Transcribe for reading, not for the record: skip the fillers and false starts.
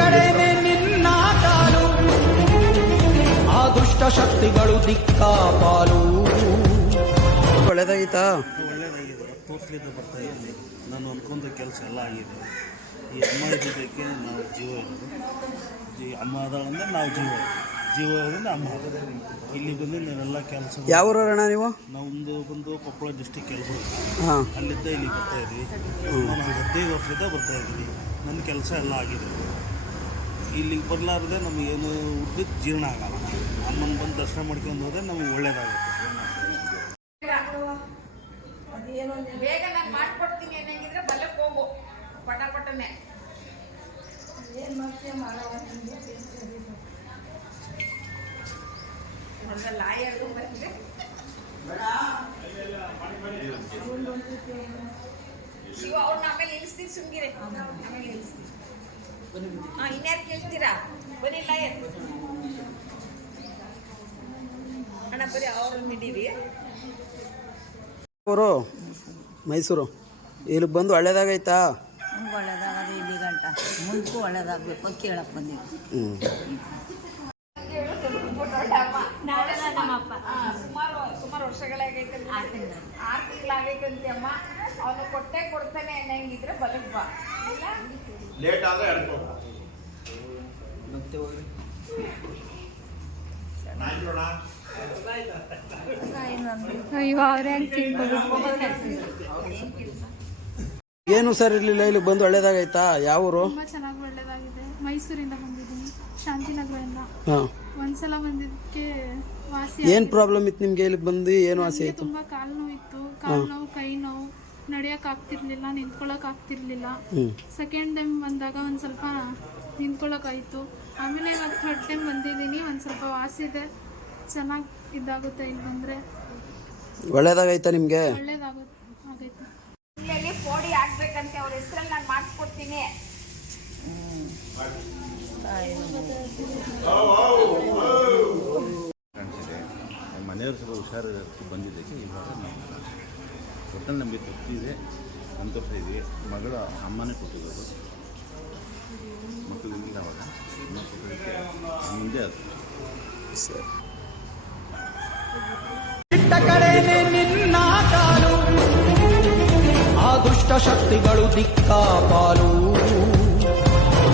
ಕಡೆನೆ ನಿನ್ನ ಕಾಲು, ಆ ದುಷ್ಟ ಶಕ್ತಿಗಳು ದಿಕ್ಕಾಪಾಲು. ಒಳ್ಳೇದಾಗಿತ್ತಾ? ಒಳ್ಳೇದಾಗಿದೆ. ತೋರಿಸ್ಲಿಕ್ಕೆ ಬರ್ತಾ ಇದ್ದೀನಿ. ನಾನು ಅಂದ್ಕೊಂಡ ಕೆಲಸ ಎಲ್ಲ ಆಗಿದೆ. ಈ ಅಮ್ಮ ಇದ್ದಕ್ಕೆ ನಾವು ಜೀವ ಇರೋದು. ಅಮ್ಮ ಅದಾಳಂದ್ರೆ ನಾವು ಜೀವ ಇರೋದ್ರಿಂದ ಅಮ್ಮ ಇಲ್ಲಿ ಬಂದು ನಾವೆಲ್ಲ ಕೆಲಸ. ಯಾವ ಊರಣ್ಣ ನೀವು? ನಮ್ಮದು ಬಂದು ಕೊಪ್ಪಳ ಡಿಸ್ಟಿಕ್ ಕೆಲಬುರ್ಗಿ. ಹಾಂ, ಅಲ್ಲಿದ್ದ ಇಲ್ಲಿಗೆ ಬರ್ತಾ ಇದ್ವಿ. ನಾನು 15 ವರ್ಷದಿಂದ ಬರ್ತಾ ಇದ್ದೀನಿ. ನನ್ನ ಕೆಲಸ ಎಲ್ಲ ಆಗಿದೆ. ಇಲ್ಲಿಗೆ ಬರಲಾರ್ದೆ ನಮಗೇನು ಊಟಕ್ಕೆ ಜೀರ್ಣ ಆಗಲ್ಲ. ಅಮ್ಮನ ಬಂದು ದರ್ಶನ ಮಾಡ್ಕೊಂಡು ಹೋದ್ರೆ ನಮಗೆ ಒಳ್ಳೇದಾಗುತ್ತೆ. ಬೇಗ ನಾನು ಮಾಡ್ಕೊಡ್ತೀನಿ ಏನಾಗಿದ್ರೆ ಬಲ್ಲಕ್ಕೆ ಹೋಗು ಪಟನೆ ಏನು ಮಾಡ್ತೀಯ ಮಾಡೋ ಲಾಯರ್ಗೂ ಬಂದರೆ ಶಿವ ಅವ್ರನ್ನ ಆಮೇಲೆ ಇಳಿಸ್ತೀವಿ. ಸುಮ್ಗಿರೆ ಆಮೇಲೆ ಇಳಿಸ್ತೀವಿ. ಇನ್ಯಾರು ಕೇಳ್ತೀರಾ? ಬರೀ ಲಾಯರ್ ಅಣ್ಣ ಬರೀ ಅವ್ರನ್ನ ಹಿಡೀರಿ. ಊರು ಮೈಸೂರು. ಇಲ್ಲಿ ಬಂದು ಒಳ್ಳೇದಾಗೈತಾ? ಒಳ್ಳೇದಾಗದೆ ಇಲ್ಲಿ ಗಂಟ ಮುಂದಕ್ಕೂ ಒಳ್ಳೇದಾಗಬೇಕು ಅಂತ ಕೇಳಕ್ಕೆ ಬಂದಿದ್ವಿ. ಸುಮಾರು ವರ್ಷಗಳಾಗೈತೆ. 6 ತಿಂಗಳಾಗೈತಂತೆ ಅಮ್ಮ. ಅವನು ಕೊಡ್ತಾನೆ ಅನ್ನಂಗಿದ್ರೆ ಬಲಕ್ ಬಾ. ಇಲ್ಲ ಲೇಟ್ ಆದರೆ ಮತ್ತೆ ಹೋಗಿ ಏನು ಸರ್ ಇರಲಿಲ್ಲ. ಇಲ್ಲಿಗೆ ಬಂದು ಒಳ್ಳೇದಾಗೈತಾ? ಯಾವ ಊರು? ತುಂಬಾ ಚೆನ್ನಾಗಿ ಒಳ್ಳೇದಾಗಿದೆ. ಮೈಸೂರಿಂದ ಬಂದಿದ್ದೀನಿ, ಶಾಂತಿನಗರದಿಂದ. ಹಾಂ, ಒಂದ್ಸಲ ಬಂದಿದ್ದಕ್ಕೆ ವಾಸಿ. ಏನು ಪ್ರಾಬ್ಲಮ್ ಇತ್ತು ನಿಮಗೆ? ಇಲ್ಲಿಗೆ ಬಂದು ಏನು ವಾಸಿ ಆಯಿತು? ತುಂಬಾ ಕಾಲು ನೋವು ಇತ್ತು. ಕಾಲು ನೋವು, ಕೈ ನೋವು, ನಡೆಯಕ್ ಆಗ್ತಿರ್ಲಿಲ್ಲ, ನಿಂತ್ಕೊಳಕ್ ಆಗ್ತಿರ್ಲಿಲ್ಲ. ಸೆಕೆಂಡ್ ಟೈಮ್ ಬಂದಾಗ ಒಂದ್ ಸ್ವಲ್ಪ ನಿಂತ್ಕೊಳಕ್ ಆಯ್ತು. ಆಮೇಲೆ ಇವಾಗ 3rd ಟೈಮ್ ಬಂದಿದ್ದೀನಿ. ಒಂದ್ ಸ್ವಲ್ಪ ವಾಸಿ ಇದೆ, ಚೆನ್ನಾಗಿ ಇದಾಗುತ್ತೆ. ಇಲ್ಲಿ ಬಂದ್ರೆ ಒಳ್ಳೇದಾಗೈತಾ ನಿಮಗೆ? ಒಳ್ಳೇದಾಗೈತೆ. ಇಲ್ಲಿ ಪೋಡಿ ಆಗ್ಬೇಕಂತೆ. ಅವ್ರ ಹೆಸರಲ್ಲಿ ನಾನು ಮಾಡಿಸ್ಕೊಡ್ತೀನಿ. ಕಾಣಿಸಿದೆ. ಮನೆಯವರು ಸ್ವಲ್ಪ ಹುಷಾರು ಬಂದಿದ್ದಕ್ಕೆ ಇವಾಗ ಒಟ್ಟಲ್ಲಿ ನಮಗೆ ತೃಪ್ತಿದೆ, ಸಂತೋಷ ಇದೆ. ಮಗಳು ಅಮ್ಮನೇ ಕೊಟ್ಟಿರೋದು, ಮಕ್ಕಳಿಂದ ಅವಾಗ ಅಮ್ಮ ಕೊಟ್ಟೋದಕ್ಕೆ ಮುಂದೆ ಅದು ಸರಿ. ಕಡೆನೆ ನಿನ್ನ ಕಾಲು, ಆ ದುಷ್ಟ ಶಕ್ತಿಗಳು ದಿಕ್ಕಾಪಾಲು.